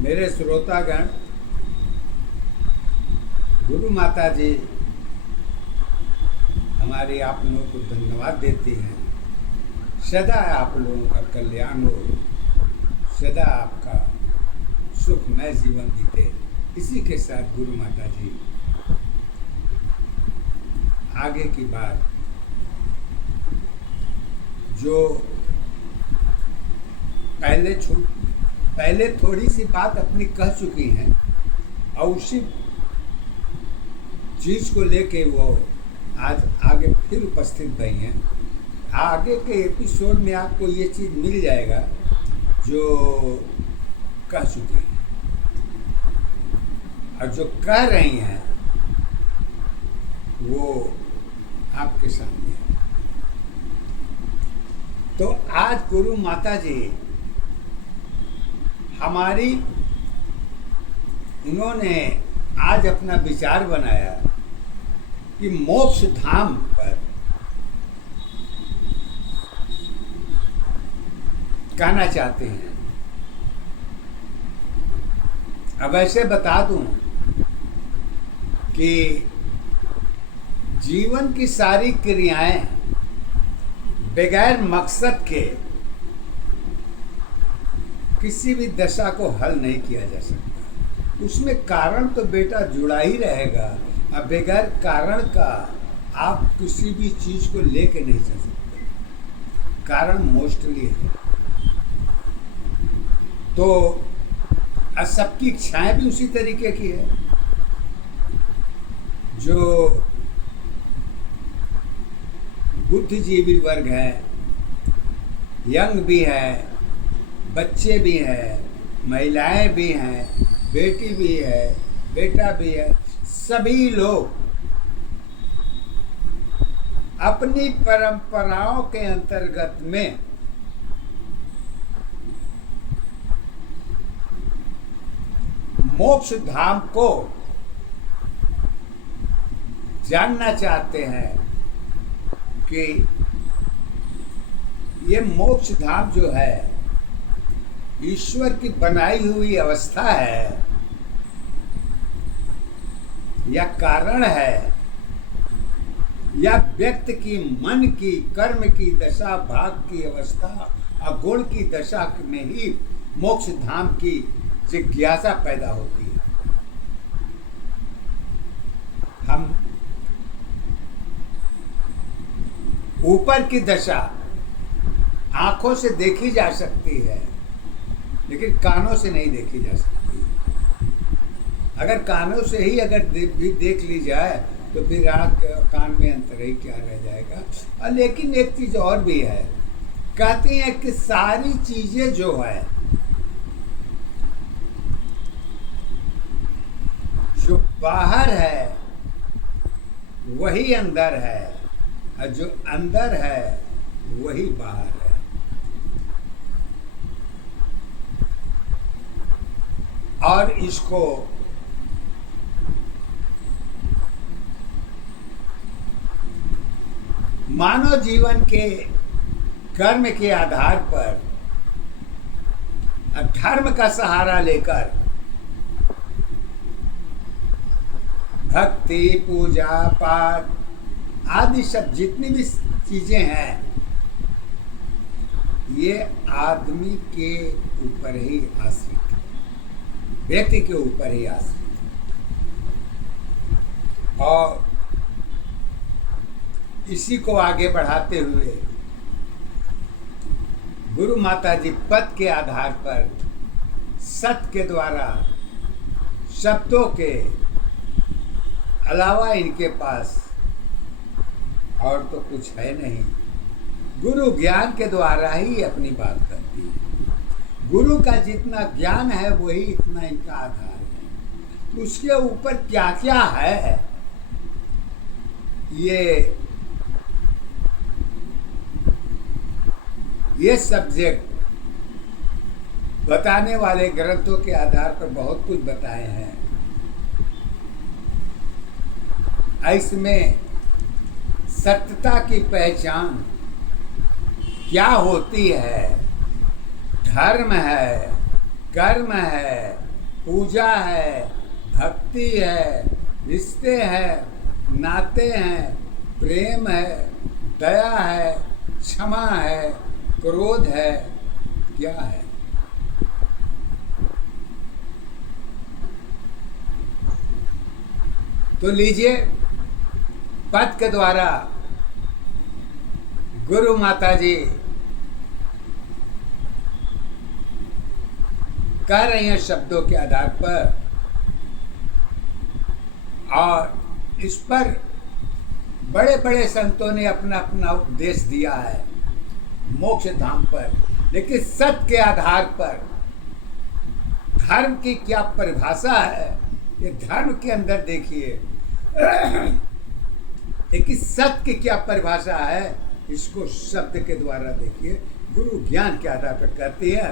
मेरे श्रोतागण, गुरु माता जी हमारी आप लोगों को धन्यवाद देती हैं। सदा आप लोगों का कल्याण हो, सदा आपका सुखमय जीवन बीते। इसी के साथ गुरु माता जी आगे की बात जो पहले थोड़ी सी बात अपनी कह चुकी हैं और उसी चीज़ को लेके वो आज आगे फिर उपस्थित भई हैं। आगे के एपिसोड में आपको ये चीज़ मिल जाएगा जो कह चुकी हैं और जो कह रही हैं वो आपके सामने है। तो आज गुरु माता जी हमारी उन्होंने आज अपना विचार बनाया कि मोक्ष धाम पर कहना चाहते हैं। अब ऐसे बता दूं कि जीवन की सारी क्रियाएं बगैर मकसद के किसी भी दशा को हल नहीं किया जा सकता। उसमें कारण तो बेटा जुड़ा ही रहेगा। अब बगैर कारण का आप किसी भी चीज़ को लेके नहीं चल सकते। कारण मोस्टली है। तो सबकी इच्छाएं भी उसी तरीके की है। जो बुद्धिजीवी वर्ग है, यंग भी है, बच्चे भी हैं, महिलाएं भी हैं, बेटी भी है, बेटा भी है, सभी लोग अपनी परंपराओं के अंतर्गत में मोक्ष धाम को जानना चाहते हैं कि ये मोक्ष धाम जो है ईश्वर की बनाई हुई अवस्था है या कारण है या व्यक्ति की मन की कर्म की दशा भाग की अवस्था और गुण की दशा में ही मोक्ष धाम की जिज्ञासा पैदा होती है। हम ऊपर की दशा आंखों से देखी जा सकती है लेकिन कानों से नहीं देखी जा सकती। अगर कानों से ही अगर देख ली जाए तो फिर आँख कान में अंतर ही क्या रह जाएगा। लेकिन एक चीज़ और भी है, कहती हैं कि सारी चीज़ें जो है जो बाहर है वही अंदर है और जो अंदर है वही बाहर है। और इसको मानव जीवन के कर्म के आधार पर धर्म का सहारा लेकर भक्ति, पूजा पाठ आदि सब जितनी भी चीजें हैं ये आदमी के ऊपर ही आश्रित है, व्यक्ति के ऊपर ही आश्रित है। और इसी को आगे बढ़ाते हुए गुरु माता जी पद के आधार पर सत्य के द्वारा शब्दों के अलावा इनके पास और तो कुछ है नहीं। गुरु ज्ञान के द्वारा ही अपनी बात करती है। गुरु का जितना ज्ञान है वही इतना इनका आधार है। उसके ऊपर क्या क्या है ये सब्जेक्ट बताने वाले ग्रंथों के आधार पर बहुत कुछ बताए हैं। इसमें सत्यता की पहचान क्या होती है, धर्म है, कर्म है, पूजा है, भक्ति है, रिश्ते हैं, नाते हैं, प्रेम है, दया है, क्षमा है, क्रोध है, क्या है? तो लीजिए, पद के द्वारा गुरु माता जी कह रही हैं शब्दों के आधार पर, और इस पर बड़े बड़े संतों ने अपना अपना उपदेश दिया है मोक्ष धाम पर, लेकिन सत्य के आधार पर धर्म की क्या परिभाषा है, ये धर्म के अंदर देखिए। लेकिन सत्य की क्या परिभाषा है, इसको शब्द के द्वारा देखिए। गुरु ज्ञान के आधार पर कहती है,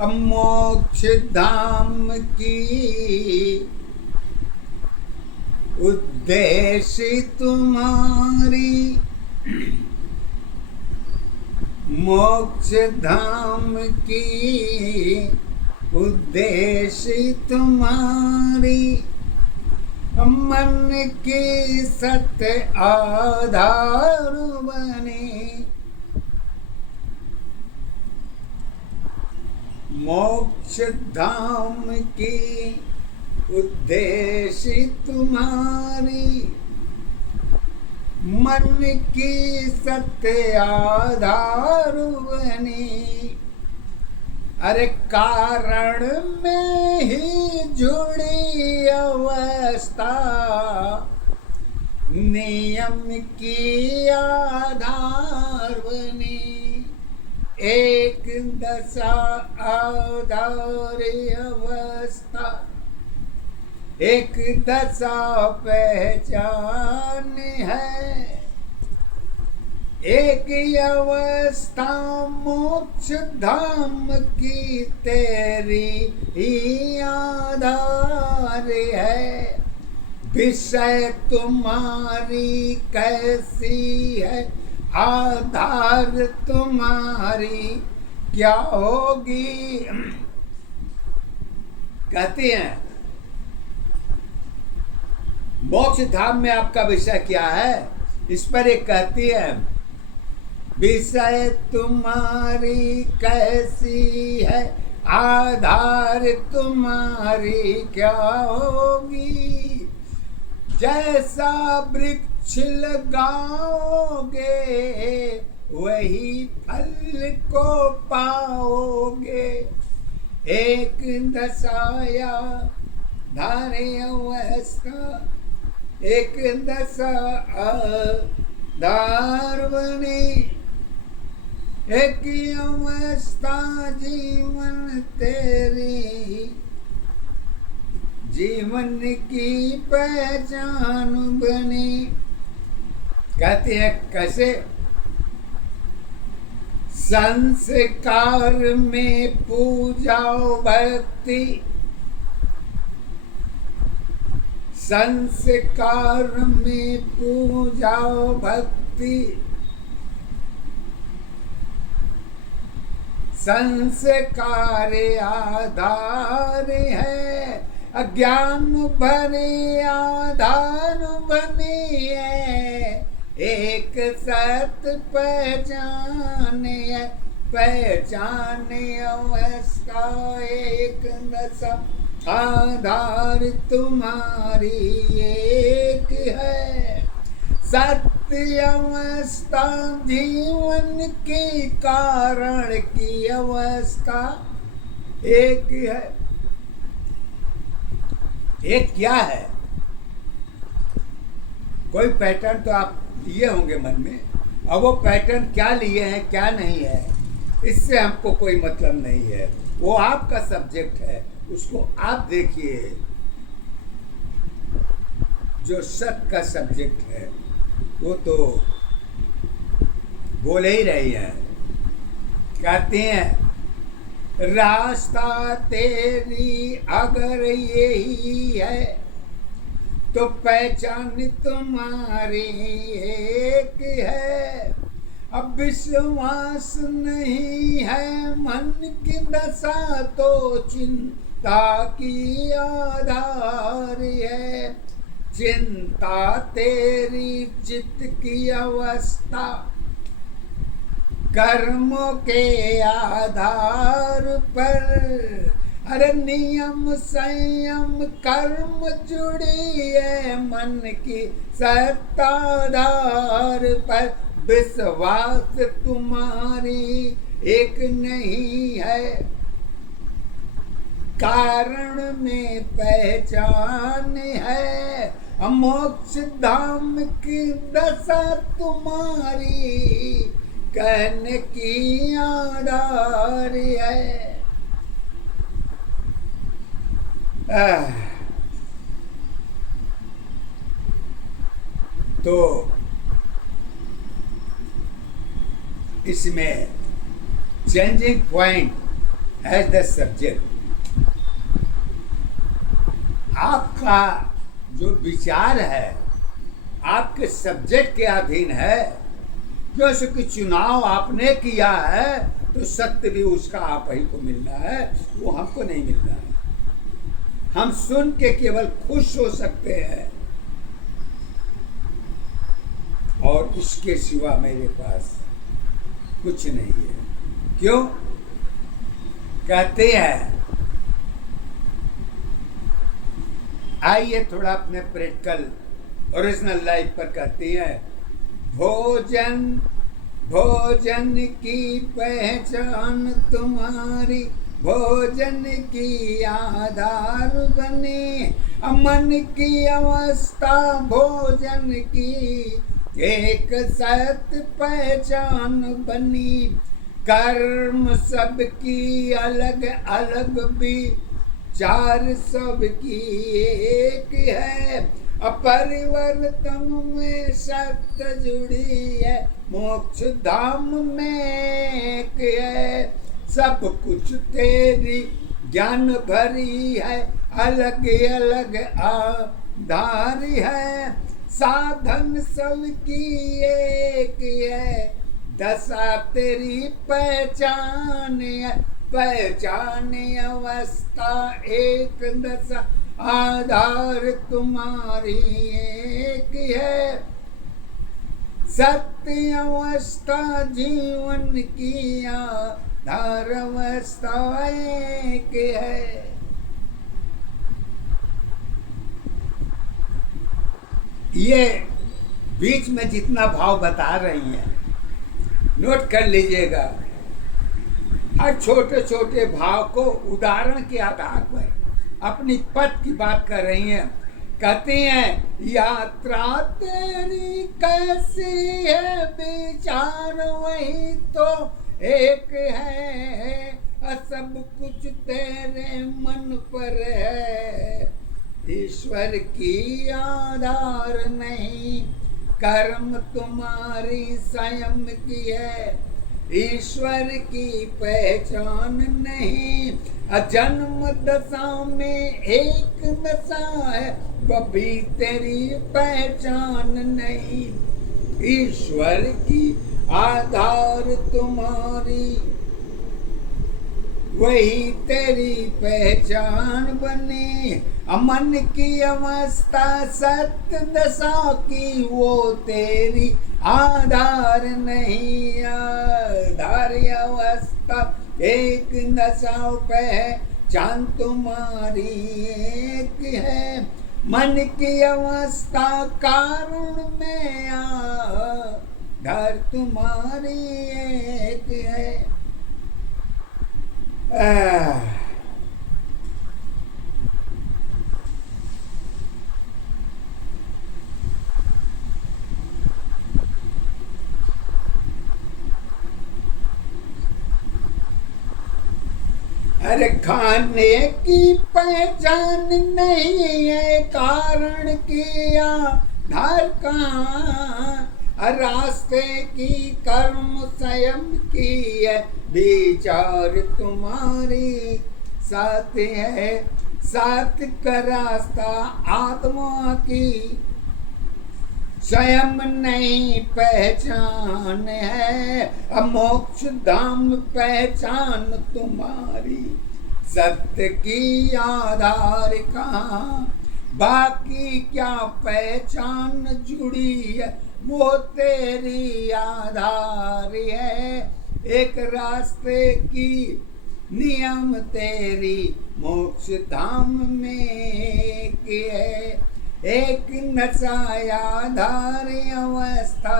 अब मोक्ष धाम की उद्देश्य तुम्हारी, मोक्ष धाम की उद्देश्य तुम्हारी, मन की सत्य आधार बने, मोक्ष धाम की उद्देश्य तुम्हारी, मन की सत्य आधार बने। अरे कारण में ही जुड़ी अवस्था, नियम की आधार बनी, एक दशा आधार अवस्था, एक दशा पहचान है, एक अवस्था मोक्ष धाम की तेरी ही आधार है। विषय तुम्हारी कैसी है, आधार तुम्हारी क्या होगी। कहते हैं मोक्ष धाम में आपका विषय क्या है, इस पर एक कहती है, विषय तुम्हारी कैसी है, आधार तुम्हारी क्या होगी। जैसा वृक्ष लगाओगे वही फल को पाओगे, एक दशाया धारे अवस्था, एक दशा आधार बनी, एक अवस्था जीवन तेरी, जीवन की पहचान बनी। कहते हैं कैसे, संस्कार में पूजा भक्ति, संस्कार में पूजा भक्ति, संस्कार आधार है, अज्ञान भरे आधार बने है, एक सत्य पहचान है, पहचान अवस्था एक दशा आधार तुम्हारी एक है। सत्य अवस्था जीवन के कारण की अवस्था एक है। एक क्या है, कोई पैटर्न तो आप लिए होंगे मन में, अब वो पैटर्न क्या लिए हैं क्या नहीं है, इससे हमको कोई मतलब नहीं है, वो आपका सब्जेक्ट है, उसको आप देखिए। जो सत्य का सब्जेक्ट है वो तो बोल ही रही है। कहते हैं रास्ता तेरी अगर यही है तो पहचान तुम्हारी एक है। अब विश्वास नहीं है मन की दशा तो चिंता की आधार है। चिंता तेरी चित्त की अवस्था, कर्मों के आधार पर। अरे नियम संयम कर्म जुड़ी है मन की सत्ताधार पर। विश्वास तुम्हारी एक नहीं है, कारण में पहचान है। मोक्ष धाम की दशा तुम्हारी कहने की आधार है। तो इसमें changing point as the subject, आपका जो विचार है आपके सब्जेक्ट के अधीन है। जैसे कि चुनाव आपने किया है तो सत्य भी उसका आप ही को मिलना है, वो हमको नहीं मिलना है। हम सुन के केवल खुश हो सकते हैं और इसके सिवा मेरे पास कुछ नहीं है। क्यों कहते हैं? आइए थोड़ा अपने प्रैक्टिकल ओरिजिनल लाइफ पर कहते हैं। भोजन भोजन की पहचान तुम्हारी भोजन की आधार बने। मन की अवस्था भोजन की एक सत पहचान बनी। कर्म सबकी अलग अलग भी चार सबकी एक है। अपरिवर्तन में सत्य जुड़ी है, मोक्ष धाम में एक है। सब कुछ तेरी ज्ञान भरी है, अलग अलग आधार है। साधन सबकी एक है, दशा तेरी पहचान है। पहचान अवस्था एक दशा आधार तुम्हारी एक है। सत्य अवस्था जीवन की आधार अवस्था एक है। ये बीच में जितना भाव बता रही हैं नोट कर लीजिएगा। हर छोटे छोटे भाव को उदाहरण के आधार पर अपनी पथ की बात कर रही हैं। कहती हैं यात्रा तेरी कैसी है, विचार वही तो एक है। सब कुछ तेरे मन पर है, ईश्वर की आधार नहीं। कर्म तुम्हारी स्वयं की है, ईश्वर की पहचान नहीं। जन्म दशा में एक दशा है, कभी तेरी पहचान नहीं। ईश्वर की आधार तुम्हारी वही तेरी पहचान बनी। मन की अवस्था सत्य दशा की वो तेरी आधार नहीं। आधार अवस्था एक दशा पहचान तुम्हारी एक है। मन की अवस्था कारण में आधार तुम्हारी एक है। अरे खाने की पहचान नहीं है, कारण की आधार कहाँ। रास्ते की कर्म स्वयं की है, विचार तुम्हारी साथ है। साथ का रास्ता आत्मा की स्वयं नहीं पहचान है। मोक्ष धाम पहचान तुम्हारी सत्य की आधार कहाँ, बाकी क्या पहचान जुड़ी है, वो तेरी आधार है। एक रास्ते की नियम तेरी मोक्ष धाम में की है। एक नशा आधार अवस्था,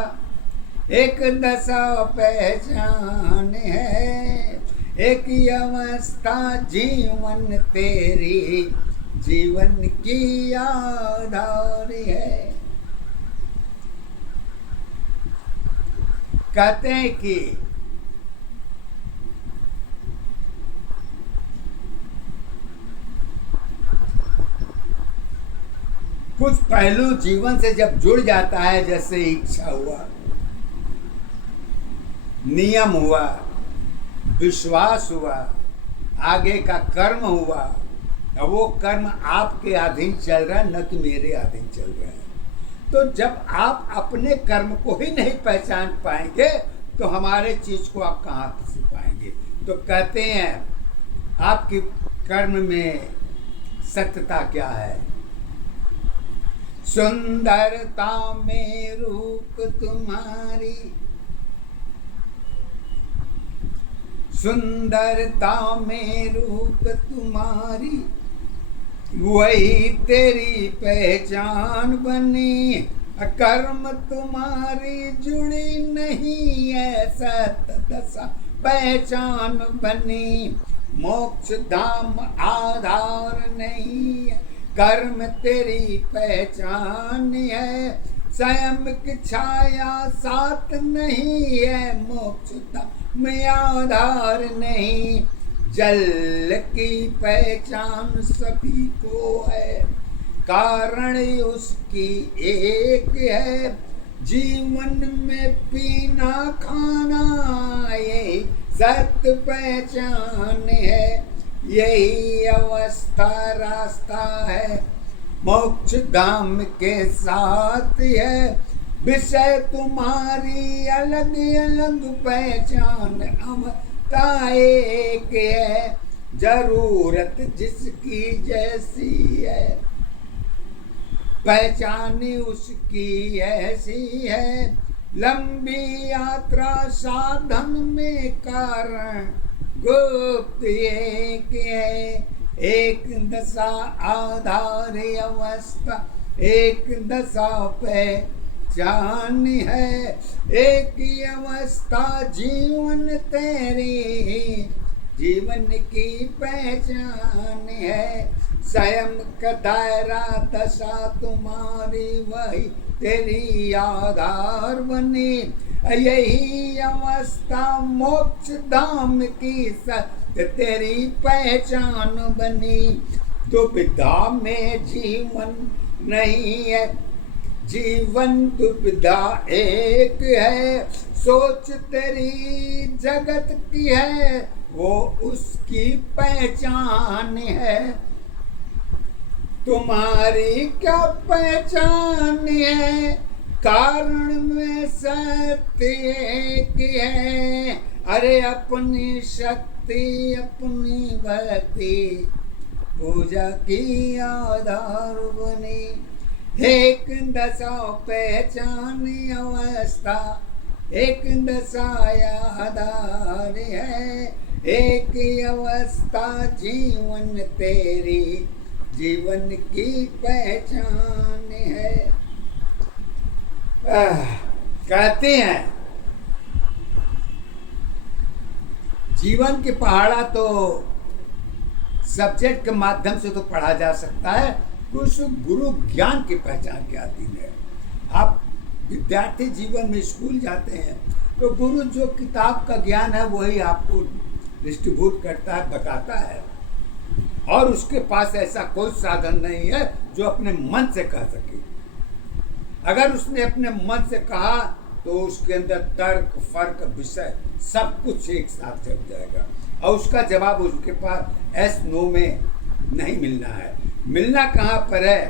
एक दशा पहचान है। एक अवस्था जीवन तेरी, जीवन की आधार है। कहते हैं कि कुछ पहलू जीवन से जब जुड़ जाता है, जैसे इच्छा हुआ, नियम हुआ, विश्वास हुआ, आगे का कर्म हुआ, अब वो कर्म आपके अधीन चल रहा है, न कि मेरे अधीन चल रहा है। तो जब आप अपने कर्म को ही नहीं पहचान पाएंगे तो हमारे चीज को आप कहाँ से पाएंगे। तो कहते हैं आपके कर्म में सत्यता क्या है। सुंदरता में रूप तुम्हारी, सुंदरता में रूप तुम्हारी, वही तेरी पहचान बनी। कर्म तुम्हारी जुड़ी नहीं है, सत दशा पहचान बनी। मोक्ष धाम आधार नहीं है, कर्म तेरी पहचान है। स्वयं की छाया साथ नहीं है, मोक्ष धाम में आधार नहीं। जल की पहचान सभी को है, कारण उसकी एक है। जीवन में पीना खाना यही सत्य पहचान है। यही अवस्था रास्ता है, मोक्ष धाम के साथ है। विषय तुम्हारी अलग अलग पहचान, अवस्था एक है। जरूरत जिसकी जैसी है, पहचानी उसकी ऐसी है। लंबी यात्रा साधन में कारण गुप्त एक है। एक दशा आधार अवस्था, एक दशा पहचान है। एक अवस्था जीवन तेरी, जीवन की पहचान है। स्वयं का दायरा दशा तुम्हारी, वही तेरी आधार बनी। यही अवस्था मोक्ष धाम की सत्य तेरी पहचान बनी। दुविधा में जीवन नहीं है, जीवन दुविधा एक है। सोच तेरी जगत की है, वो उसकी पहचान है। तुम्हारी क्या पहचान है, कारण में सत्य एक है। अरे अपनी शक्ति अपनी भक्ति, पूजा की आधार बनी। एक दशा पहचान अवस्था, एक दशा आधार है। एक अवस्था जीवन तेरी, जीवन की पहचान है। कहते हैं जीवन के पहाड़ा तो सब्जेक्ट के माध्यम से तो पढ़ा जा सकता है, कुछ गुरु ज्ञान की पहचान के अधीन है। आप विद्यार्थी जीवन में स्कूल जाते हैं तो गुरु जो किताब का ज्ञान है वही आपको डिस्ट्रीब्यूट करता है, बताता है, और उसके पास ऐसा कोई साधन नहीं है जो अपने मन से कह सके। अगर उसने अपने मन से कहा तो उसके अंदर तर्क फर्क विषय सब कुछ एक साथ चल जाएगा, और उसका जवाब उसके पास एस नो में नहीं मिलना है। मिलना कहाँ पर है?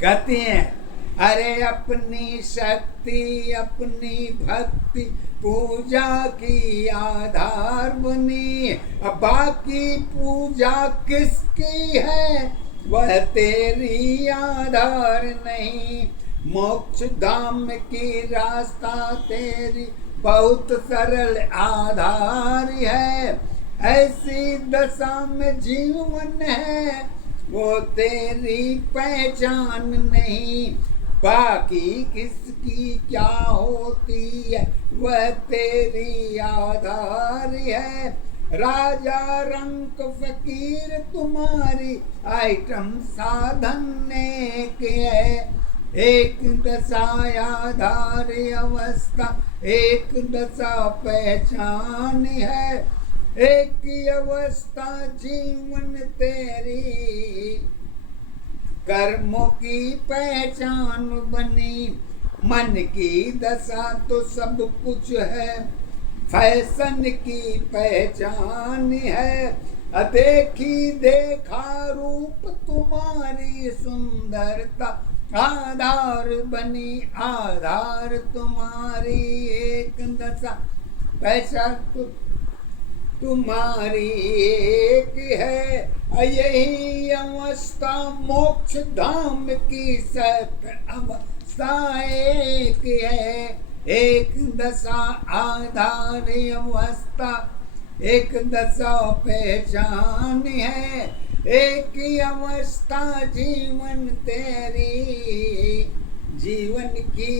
कहते हैं अरे अपनी शक्ति अपनी भक्ति पूजा की आधार बनी, अब बाकी पूजा किसकी है वह तेरी आधार नहीं। मोक्ष धाम की रास्ता तेरी बहुत सरल आधार है, ऐसी दशा में जीवन है वो तेरी पहचान नहीं। बाकी किसकी क्या होती है वह तेरी आधार है। राजा रंक फकीर तुम्हारी आइटम साधन नेक है, एक दशा आधार अवस्था एक दशा पहचान है, एक ही अवस्था जीवन तेरी कर्मों की पहचान बनी। मन की दशा तो सब कुछ है, फैशन की पहचान है, अदेखी देखा रूप तुम्हारी सुंदरता आधार बनी। आधार तुम्हारी एक दशा पहचान तुम्हारी एक है, यही अवस्था मोक्ष धाम की सत अवस्था एक है। एक दशा आधार अवस्था एक दशा पहचान है, एक ही अवस्था जीवन तेरी जीवन की